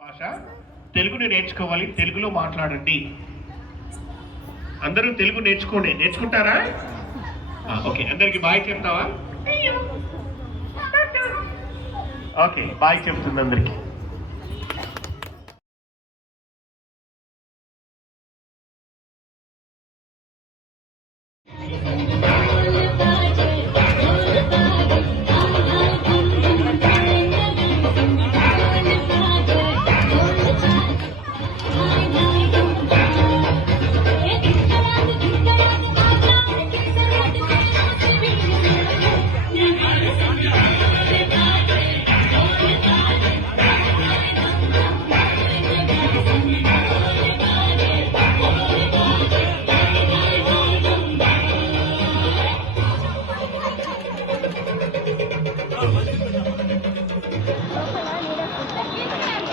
భాష తెలుగుని నేర్చుకోవాలి తెలుగులో మాట్లాడండి. అందరూ తెలుగు నేర్చుకోండి. నేర్చుకుంటారా? ఓకే. అందరికి బాయ్ చెప్తావా? ఓకే బాయ్ చెప్తుంది అందరికి. అది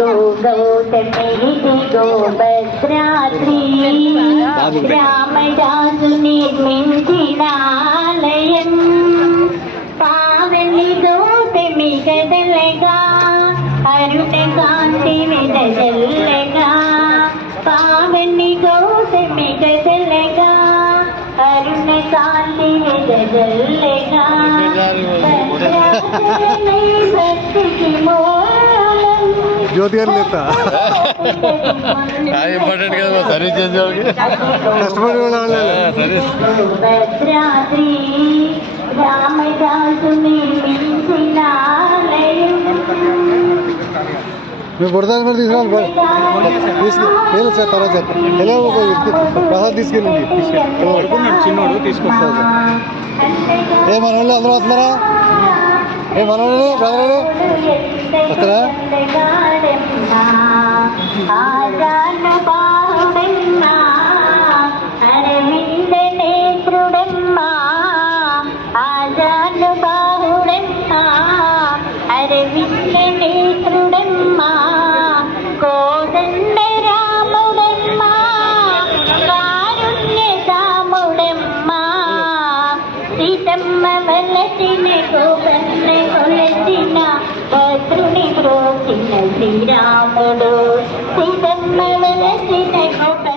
గో గౌతమిది గోభద్రాత్రి రామరాజు నిర్మించిన ఆలయం పావని గౌతమి కదలగా అరుణ కాంతి వెదజల్లగా పావని గౌతమి కదలగా అరుణ కాంతి వెదజల్లగా భక్తికి మో జ్యోతి గారు లేతా ఇంపార్టెంట్ కదా సర్వీస్ చేసే వాళ్ళకి నిర్మించినాలయం మేము బుడదాలు మరి తీసుకురావాలి తీసుకు లేదు సార్ తర్వాత సార్ ఎలా ఒక ప్రసాద్ తీసుకెళ్ళండి చిన్నోడు తీసుకొస్తారు సార్ ఏ మన వాళ్ళు అందరూ వస్తున్నారా? ఏ మన బ్రదరే వస్తారా? ఆజానుబాహుడమ్మా అరవింద నేత్రుడమ్మా కో Sri Ram, Sri Ram, Sri Ram, Sri Ram, Sri